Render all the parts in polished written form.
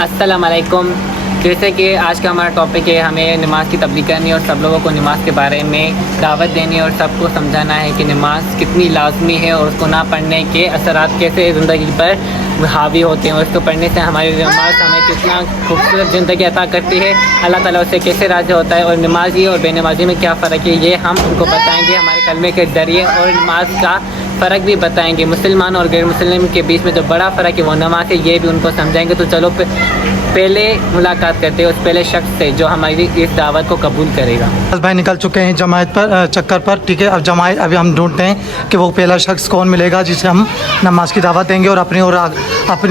अस्सलाम वालेकुम। जैसे कि आज का हमारा टॉपिक है, हमें नमाज़ की तबलीग करनी और सब लोगों को नमाज़ के बारे में दावत देनी और सबको समझाना है कि नमाज़ कितनी लाजमी है और उसको ना पढ़ने के असरात कैसे ज़िंदगी पर हावी होते हैं और उसको पढ़ने से हमारी नमाज़ हमें कितना खूबसूरत ज़िंदगी अता करती है, अल्लाह ताला उससे कैसे राज़ी होता है और नमाजी और बेनमाजी में क्या फ़र्क है ये हम उनको बताएँगे हमारे कलमे के ज़रिए, और नमाज का फ़र्क भी बताएंगे। मुसलमान और गैर मुसलिम के बीच में जो बड़ा फ़र्क है वो नमाज है, ये भी उनको समझाएंगे। तो चलो पहले मुलाकात करते हैं उस पहले शख्स से जो हमारी इस दावत को कबूल करेगा। बस भाई निकल चुके हैं जमायत पर चक्कर पर, ठीक है। अब जमायत अभी हम ढूंढते हैं कि वो पहला शख्स कौन मिलेगा जिसे हम नमाज की दावत देंगे और अपनी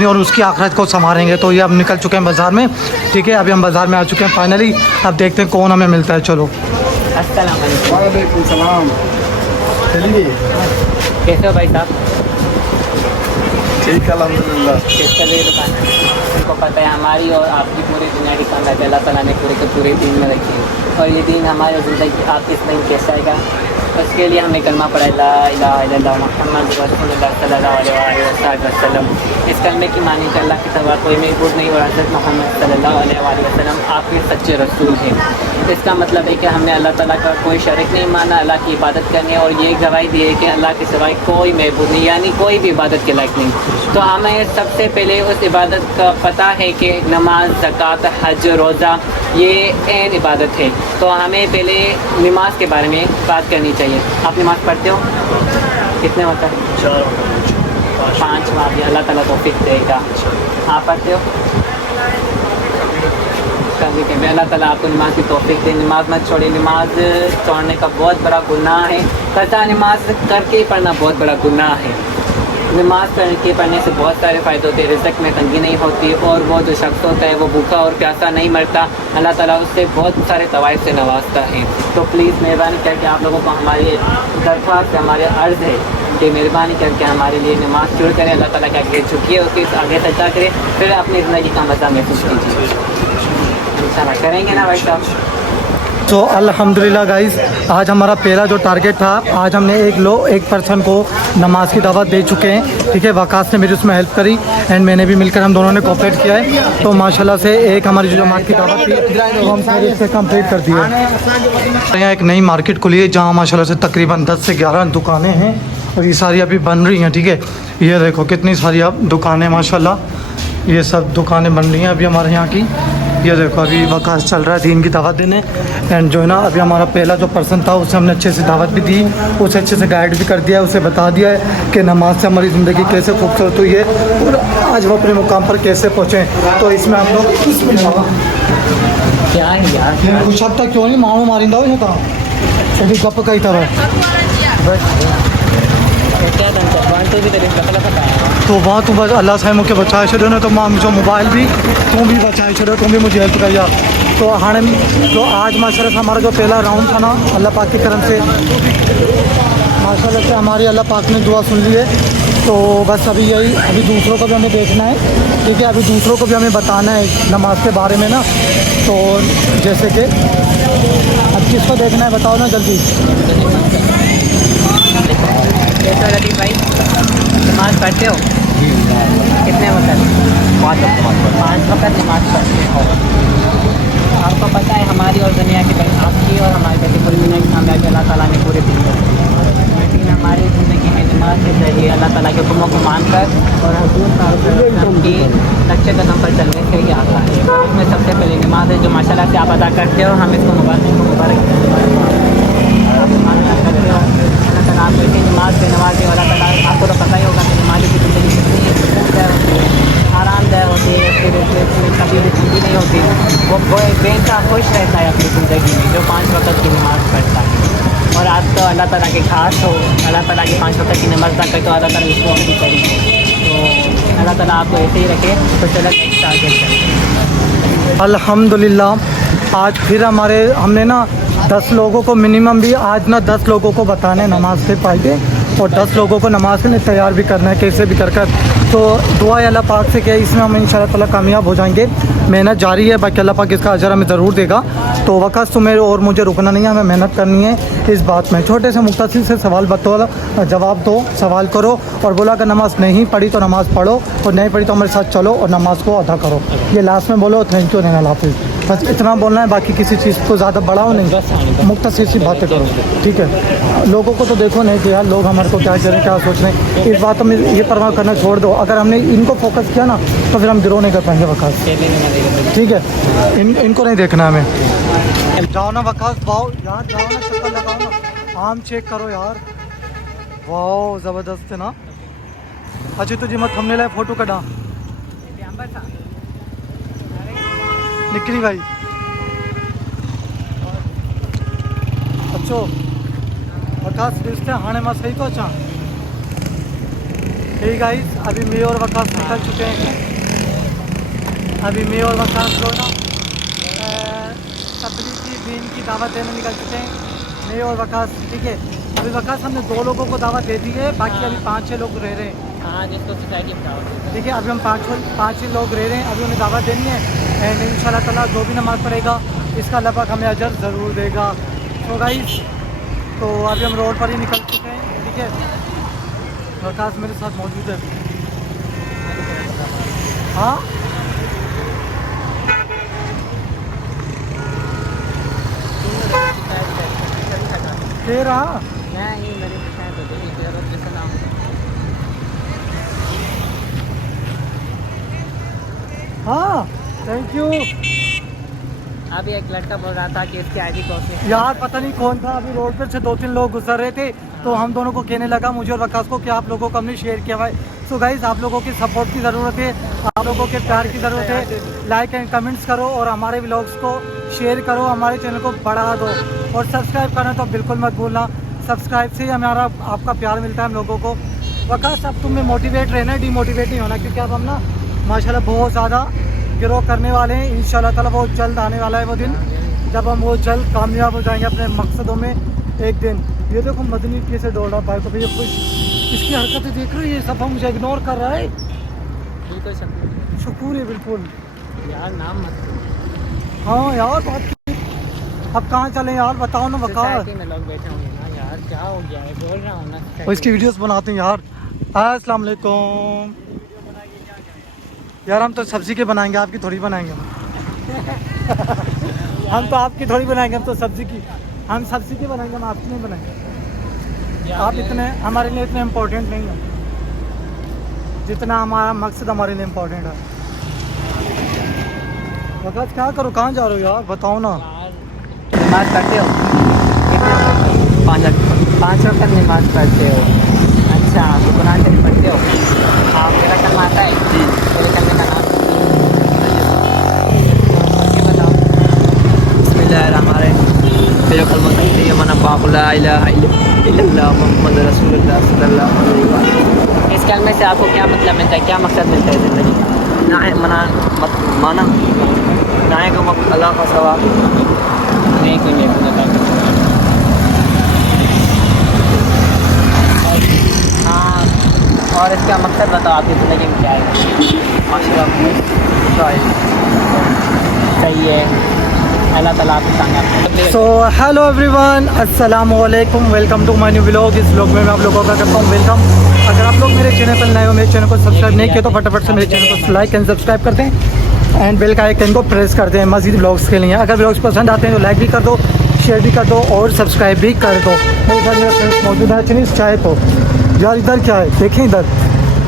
और उसकी आखिरत को संभालेंगे। तो ये अब निकल चुके हैं बाज़ार में, ठीक है। अभी हम बाज़ार में आ चुके हैं फाइनली। अब देखते हैं कौन हमें मिलता है। चलो अस्सलाम वालेकुम। वालेकुम सलाम। चलिए, कैसे हो भाई साहब? ठीक है अल्हम्दुलिल्लाह। किस कर रही दुकान? आपको पता है हमारी और आपकी पूरी दुनिया की कामयाबी अल्लाह ताला ने पूरे के पूरे दीन में रखी है, और ये दीन हमारी ज़िंदगी आप इस दिन कैसे आएगा उसके लिए हमने कलमा पढ़ा ला इलाहा इल्लल्लाह मुहम्मद रसूलुल्लाह सल्लल्लाहु अलैहि वसल्लम। इस कलमे की मानी कि अल्लाह के सिवा कोई महबूब नहीं और हज़रत मोहम्मद सल्लल्लाहु अलैहि वसल्लम आपके सच्चे रसूल हैं। इसका मतलब है कि हमने अल्लाह ताला का कोई शरीक नहीं माना, अल्लाह की इबादत करनी है, और ये गवाही दी है कि अल्लाह के सिवाय कोई महबूब नहीं, यानी कोई भी इबादत के लायक नहीं। तो हमें सबसे पहले उस इबादत का पता है कि नमाज, ज़कात, हज, रोज़ा ये ऐन इबादत है। तो हमें पहले नमाज के बारे में बात करनी चाहिए। आप नमाज़ पढ़ते हो? कितने होता है? 5 भी अल्लाह ताला तौफीक देगा। आप पढ़ते हो? कभी कभी अल्लाह ताला आपको नमाज की तौफीक दे। नमाज मत छोड़िए, नमाज छोड़ने का बहुत बड़ा गुनाह है। कज़ा नमाज करके ही पढ़ना बहुत बड़ा गुनाह है। नमाज पढ़ने से बहुत सारे फ़ायदे होते हैं। रिज़्क़ में तंगी नहीं होती, और वो जो शख्स होता है वो भूखा और प्यासा नहीं मरता। अल्लाह ताला उससे बहुत सारे तवाइफ से नवाजता है। तो प्लीज़ मेहरबानी करके आप लोगों को हमारी दरख्वास्त, हमारे अर्ज़ है कि मेहरबानी करके हमारे लिए नमाज शुरू करें। अल्लाह ताला के आगे झुकिए, उसके आगे सजदा करें, फिर अपनी ज़िंदगी का मज़ा महसूस कीजिए। इंशाल्लाह करेंगे ना भाई साहब? तो अल्हम्दुलिल्लाह गाइस, आज हमारा पहला जो टारगेट था, आज हमने एक पर्सन को नमाज की दावत दे चुके हैं, ठीक है। वकास ने मेरी उसमें हेल्प करी एंड मैंने भी मिलकर हम दोनों ने कोऑपरेट किया है। तो माशाल्लाह से एक हमारी जो जमात की दावत थी वो हम सारे से कंप्लीट कर दिए। यहाँ एक नई मार्केट खुली है जहाँ माशाल्लाह से तकरीबन 10 से 11 दुकानें हैं, और ये सारी अभी बन रही हैं, ठीक है। ये देखो कितनी सारी अब दुकानें, माशाल्लाह ये सब दुकानें बन रही हैं अभी हमारे यहाँ की। ये देखो अभी वकास चल रहा है दीन की दावत देने, एंड जो है ना अभी हमारा पहला जो पर्सन था उसे हमने अच्छे से दावत भी दी, उसे अच्छे से गाइड भी कर दिया, उसे बता दिया है कि नमाज से हमारी ज़िंदगी कैसे खूबसूरत हुई है और आज वो अपने मुकाम पर कैसे पहुँचे। तो इसमें आप लोग क्या है यार, कुछ हद तक क्यों नहीं मानो मारिंदा हो ये कहाँ अभी गप कही था क्या तो भी तेरे तो वहाँ तुम बस अल्लाह साहिब मूंखे बचाए छॾियो न, तो मां मुंहिंजो मोबाइल भी तू भी बचाए छॾियो, तू भी मुझे हेल्प कई आहे। तो हाणे जो आज माशाल्लाह से हमारा जो पहला राउंड था ना, अल्लाह पाक की करम से माशाल्लाह से हमारी अल्लाह पाक ने दुआ सुन ली है। तो बस अभी दूसरों को भी हमें देखना है, ठीक है। अभी दूसरों को भी हमें बताना है नमाज के बारे में ना। तो जैसे कि अब किसको देखना है बताओ ना जल्दी। कैसा लतीफ़ भाई, नमाज पढ़ते हो? कितने वक्त? 5 वक्त नमाज पढ़ते हो। आपको पता है हमारी और दुनिया की, आपकी और हमारी जैसे पूरी दुनिया की कामयाबी अल्लाह ताला ने पूरे दिन लेकिन हमारी ज़िंदगी में नमाज के ज़रिए अल्लाह ताला के हुक्मों को मानकर और हज़ूर की लक्ष्य कदम पर चलने से ही आता है। इसमें सबसे पहले नमाज है जो माशाल्लाह से आप अदा करते हो, हम इसको मुबारक करते हो। अल्लाह ताला आपको इसी नमाज पे नवाजे। अल्लाह ताला आपको तो पता ही होगा कि नमाज़ी की ज़िंदगी कितनी सुकूनदायक होती है, आरामदायक होती है, फिर उसमें कभी भी तंगी नहीं होती। वो एक बेइंतहा खुश रहता है अपनी ज़िंदगी में जो 5 वक्त की नमाज़ पढ़ता है। और आप तो अल्लाह ताला के खास हो, अल्लाह ताला की 5 वक्त की नमाज़ अदा करते हो, अल्लाह ताला इसको अपनी करी हो। तो अल्लाह ताला आपको ऐसे ही रखे। तो चलो नेक्स्ट टारगेट करते। अल्हम्दुलिल्लाह आज फिर हमने ना 10 लोगों को मिनिमम भी आज ना 10 लोगों को बताना है नमाज से पहले, और 10 लोगों को नमाज के लिए तैयार भी करना है कैसे भी कर। तो दुआ अल्लाह पाक से क्या इसमें हम इंशाअल्लाह ताला कामयाब हो जाएंगे। मेहनत जारी है, बाकी अल्लाह पाक इसका अजर हमें ज़रूर देगा। तो वकास तुम्हें और मुझे रुकना नहीं है, हमें मेहनत करनी है इस बात में। छोटे से मुख्तसर से सवाल बताओ, जवाब दो, सवाल करो और बोला अगर नमाज़ नहीं पढ़ी तो नमाज़ पढ़ो और नहीं पढ़ी तो हमारे साथ चलो और नमाज़ को अदा करो। ये लास्ट में बोलो थैंक यू, अल्लाह हाफिज़, बस इतना बोलना है, बाकी किसी चीज़ को ज़्यादा बढ़ाओ नहीं, मुख्तसर सी बातें करो, ठीक है। लोगों को तो देखो नहीं कि यार लोग हमारे को क्या करें, क्या सोच रहे हैं, इस बातों में ये परवाह करना छोड़ दो। अगर हमने इनको फोकस किया ना तो फिर हम ग्रो नहीं कर पाएंगे वकास, ठीक है। इनको नहीं देखना हमें। जाओ ना वकास, वाओ यार, जाओ ना, चक्कर लगाओ ना, आम चेक करो यार, वाओ ज़बरदस्त है ना। अच्छा तुझे मत हमने लाए फ़ोटो कटा निकली भाई। अच्छो वकास रिश्ते हाणे मां सही तो चा। ठीक गाइस, अभी मैं और वकास निकल चुके हैं। अभी मैं और वकास लोग ना तबलीगी दीन की दावत देने निकल चुके हैं, मैं और वकास, ठीक है। अभी वकास हमने 2 लोगों को दावत दे दी है, बाकी अभी 5-6 लोग रह रहे हैं। हाँ, जिसको सोसाइटी में दावत, ठीक है। अभी हम 5 ही लोग रह रहे हैं, अभी उन्हें दावत देनी है एंड इंशाल्लाह ताला जो भी नमाज़ पढ़ेगा इसका अल्लाह पाक हमें अजर ज़रूर देगा। तो गाइस, तो अभी हम रोड पर ही निकल चुके हैं, ठीक है। वकास मेरे साथ मौजूद है। हाँ तेरा नहीं, मेरी शिकायत हो गई, तेरा जैसा नाम हाँ, थैंक यू। अभी एक लड़का बोल रहा था कि इसकी आईडी कॉपी यार पता नहीं कौन था, अभी रोड पर से 2-3 लोग गुजर रहे थे तो हम दोनों को कहने लगा, मुझे और वकास को, कि आप लोगों को हमने शेयर किया भाई। सो गाइस, आप लोगों की सपोर्ट की ज़रूरत है, आप लोगों के प्यार की ज़रूरत है। लाइक एंड कमेंट्स करो और हमारे व्लॉग्स को शेयर करो, हमारे चैनल को बढ़ा दो और सब्सक्राइब करना तो बिल्कुल मत भूलना। सब्सक्राइब से ही हमारा आपका प्यार मिलता है हम लोगों को। वकास अब तुम्हें मोटिवेट रहना, डीमोटिवेट नहीं होना, क्योंकि अब हम ना माशाल्लाह बहुत ज़्यादा ग्रो करने वाले हैं। इंशाल्लाह ताला वो जल्द आने वाला है वो दिन जब हम वो जल्द कामयाब हो जाएंगे अपने मकसदों में एक दिन। ये देखो मदनी कैसे दौड़ रहा भाई को, भैया कुछ इसकी हरकतें देख रही है, सब मुझे इग्नोर कर रहा है। बिल्कुल शुक्र है बिल्कुल यार, नाम मत। हाँ यार बात अब कहाँ चले यार, बताओ ना वकास। सोसाइटी में लोग बैठे होंगे ना यार, क्या हो गया है, बोल रहा हूँ ना। और इसकी वीडियोस बनाते हैं यार। अस्सलाम वालेकुम यार, हम तो सब्जी के बनाएंगे, आपकी थोड़ी बनाएंगे हम तो आपकी थोड़ी बनाएंगे, हम तो सब्जी की, हम सब्जी की बनाएंगे, हम आपकी नहीं बनाएंगे। आप इतने हमारे लिए इतने इम्पोर्टेंट नहीं हैं जितना हमारा मकसद हमारे लिए इम्पोर्टेंट है। वकास क्या करो, कहाँ जा रहे हो यार, बताओ ना। नमाज पढ़ते हो? 5 वक्त नमाज पढ़ते हो? अच्छा, तो कुरान शरीफ पढ़ते हो? हाँ, मेरा कलमा आता है जी, मेरे कलमे का नाम ये बताओ। बिस्मिल्लाहिर्रहमानिर्रहीम। मेरा कलमा सही है, मना ला इलाहा इल्लल्लाह मुहम्मद रसूलुल्लाह सल्लल्लाहु अलैहि वसल्लम। इस कलमे से आपको क्या मतलब मिलता है, क्या मकसद मिलता है ज़िंदगी का? ना है मना मत माना, ना है को अल्लाह का सवाब नहीं कोई नहीं। हाँ, और इसका मकसद बताओ आपकी ज़िंदगी में क्या है? माशाल्लाह सही है, अल्लाह ताला आपको कामयाब। सो हेलो एवरीवन, अस्सलाम वालेकुम, welcome to my new vlog. इस व्लॉग में मैं आप लोगों का करता हूँ वेलकम। अगर आप लोग मेरे चैनल पर नए हो, मेरे चैनल को सब्सक्राइब नहीं किया तो फटाफट से मेरे चैनल को लाइक एंड सब्सक्राइब कर दें एंड बेल का आइकन को प्रेस कर दें मज़ीद व्लॉग्स के लिए। अगर व्लॉग्स पसंद आते हैं तो लाइक भी कर दो, शेयर भी कर दो और सब्सक्राइब भी कर दो। मेरे घर मेरे फ्रेंड्स मौजूद है चनीस चाय को। यार इधर क्या है, देखें इधर,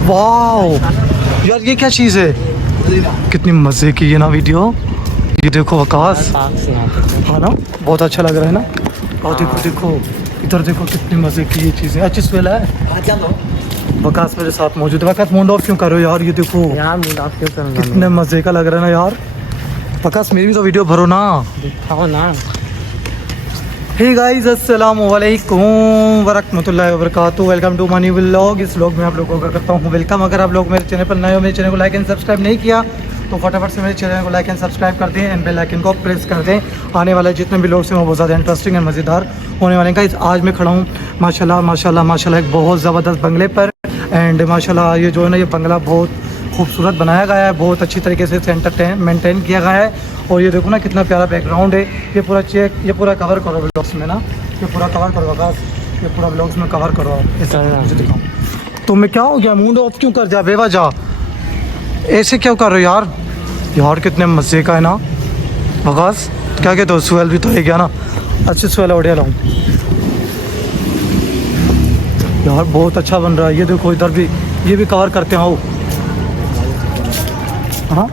वाह यार ये क्या चीज़ है, कितनी मज़े की है ना वीडियो। ये देखो वकास, हाँ ना, बहुत अच्छा लग रहा है ना। और देखो देखो इधर देखो कितनी मज़े की ये चीज़ें। अच्छी स्मेल है। वकास मेरे साथ मौजूद है। वकास मूड ऑफ क्यों कर रहे हो यार, ये देखो यार मूड ऑफ क्यों करूँगा, कितने मज़े का लग रहा है ना यार। वकास मेरी भी तो वीडियो भरो ना। दिखाओ ना। हे गाइस, अस्सलाम वालेकुम वरहमतुल्लाहि वबरकातुहू। Welcome to my new vlog. इस व्लॉग में आप लोगों का करता हूँ वेलकम। अगर आप लोग मेरे चैनल पर नए हो, मेरे चैनल को लाइक एंड सब्सक्राइब नहीं किया तो फटाफट से मेरे चैनल को लाइक एंड सब्सक्राइब कर दें एंड बेल आइकन को प्रेस कर दें। आने वाले जितने भी लोग हैं वो बहुत ज़्यादा इंटरेस्टिंग एंड मज़ेदार होने वाले हैं। गाइस आज मैं खड़ा हूँ माशाल्लाह माशाल्लाह माशाल्लाह एक बहुत ज़बरदस्त बंगले पर एंड माशाल्लाह ये जो है ना, ये बंगला बहुत खूबसूरत बनाया गया है, बहुत अच्छी तरीके से सेंटर मेंटेन किया गया है। और ये देखो ना कितना प्यारा बैकग्राउंड है। ये पूरा चेक, ये पूरा कवर करो ब्लॉग्स में ना, ये पूरा कवर करो आकाश, ये पूरा ब्लॉग्स में कवर करो। इस तरह मुझे दिखाओ। तो मैं क्या हो गया, मूड ऑफ क्यों कर जा बेवजह, ऐसे क्यों कर रहे हो यार? यार कितने मज़े का है ना आकाश, क्या कहते हो? स्वेल भी तो है क्या ना, अच्छी स्वेल उड़िया लाऊँ यार, बहुत अच्छा बन रहा है। ये देखो इधर भी, ये भी कवर करते हैं। हाँ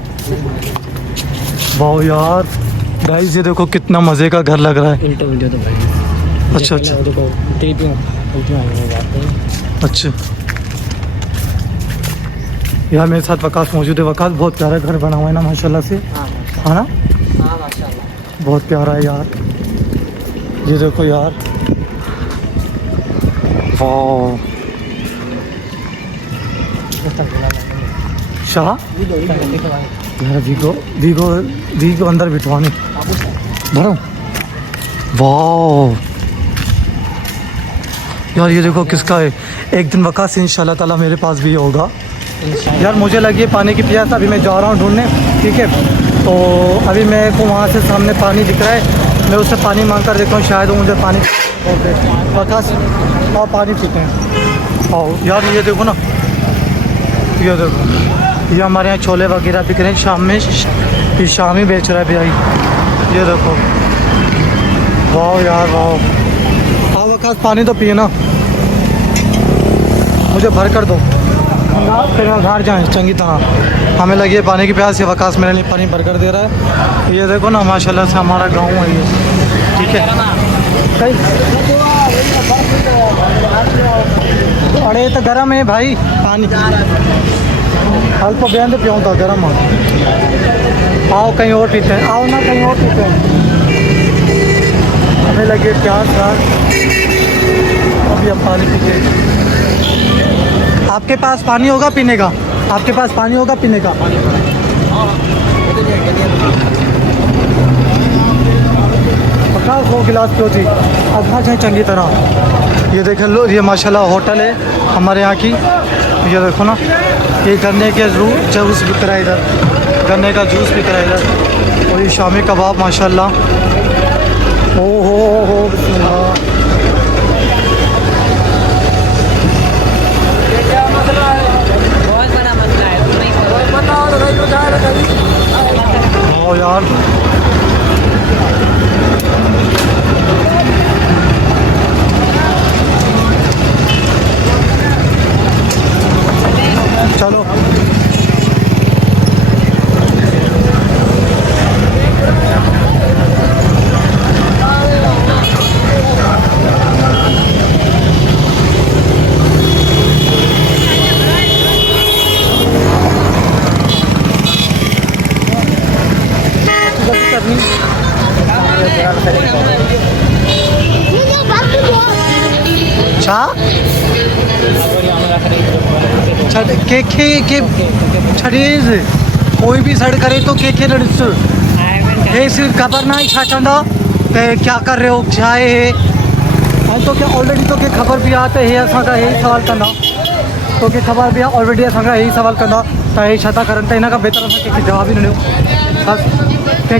वाह यार गाइस, ये देखो कितना मज़े का घर लग रहा है। अच्छा अच्छा अच्छा, यार मेरे साथ वकास मौजूद है। वकास बहुत प्यारा घर बना हुआ है ना माशाल्लाह से, है ना? हाँ माशाल्लाह, बहुत प्यारा है यार। ये देखो यार, वाह शाह यार, वीगो अंदर बिठवानी भरो। वाह यार, ये देखो किसका है। एक दिन वकास इंशाल्लाह ताला मेरे पास भी होगा यार। मुझे लगी है पानी की प्यास, अभी मैं जा रहा हूँ ढूंढने, ठीक है? तो अभी मेरे को वहाँ से सामने पानी दिख रहा है, मैं उससे पानी मांग कर देखता हूँ, शायद वो मुझे पानी वकास। आओ पानी पीते हैं, आओ यार। ये देखो ना, ये देखो, ये हमारे यहाँ छोले वगैरह बिक रहे हैं शाम में, ये शाम ही बेच रहा है भाई। ये देखो, वाह यार वाह। आओ वकास पानी तो पिए ना, मुझे भर कर दो फिर हम घर जाएँ चंगी तरह। हमें लगी है पानी की प्यास, ये वकास मेरे लिए पानी भर कर दे रहा है। ये देखो ना माशाल्लाह से हमारा गांव है ये, ठीक है? अरे तो गर्म है भाई पानी, अल्प बेंद पियो तो गर्म हो। आओ कहीं और पीते हैं, आओ ना कहीं और पीते हैं। हमें लगे प्यास यार, अभी हम पानी पीते। आपके पास पानी होगा पीने का? आपके पास पानी होगा पीने का? पचास 2 गिलास पियो थी, अच्छा चाहे चंगी तरह। ये देख लो, ये माशाल्लाह होटल है हमारे यहाँ की। ये देखो ना, ये गन्ने के जूस बिक रहा है इधर, गन्ने का जूस बिक रहा है इधर। और ये शामी कबाब माशाल्लाह, ओ हो बिस्मिल्लाह। बहुत बड़ा मसला है, तुम नहीं ओ यार, चलो के छड़ीज कोई भी सड़ करे तो के लड़स ये सिर्फ खबर ना ही छाचंदा क्या कर रहे हो चाहे है तो क्या ऑलरेडी तो के खबर भी आते है असा का यही सवाल करना तो के खबर भी ऑलरेडी असा का यही सवाल करना तो यही छता करन इना का बेहतर असा के जवाब ही न दो बस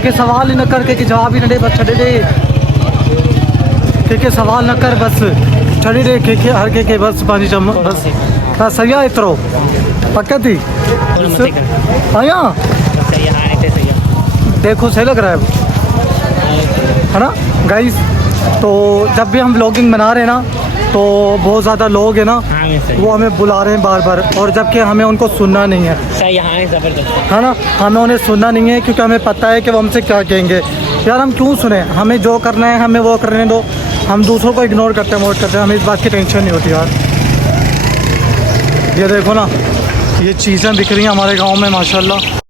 के सवाल ही न कर के जवाब ही न दे बस छड़े दे के सवाल न कर बस छड़ी दे के हर के बस पानी चम बस बस सही है इतरो पक्का थी आया देखो सही लग रहा है ना गाइस। तो जब भी हम व्लॉगिंग बना रहे हैं ना तो बहुत ज़्यादा लोग हैं ना वो हमें बुला रहे हैं बार बार और जबकि हमें उनको सुनना नहीं है है ना, हमें उन्हें सुनना नहीं है क्योंकि हमें पता है कि वो हमसे क्या कहेंगे। यार हम क्यों सुने, हमें जो करना है हमें वो करने दो, हम दूसरों को इग्नोर करते हैं वोट करते हैं, हमें इस बात की टेंशन नहीं होती यार। ये देखो ना ये चीज़ें बिक रही हैं हमारे गाँव में माशाल्लाह।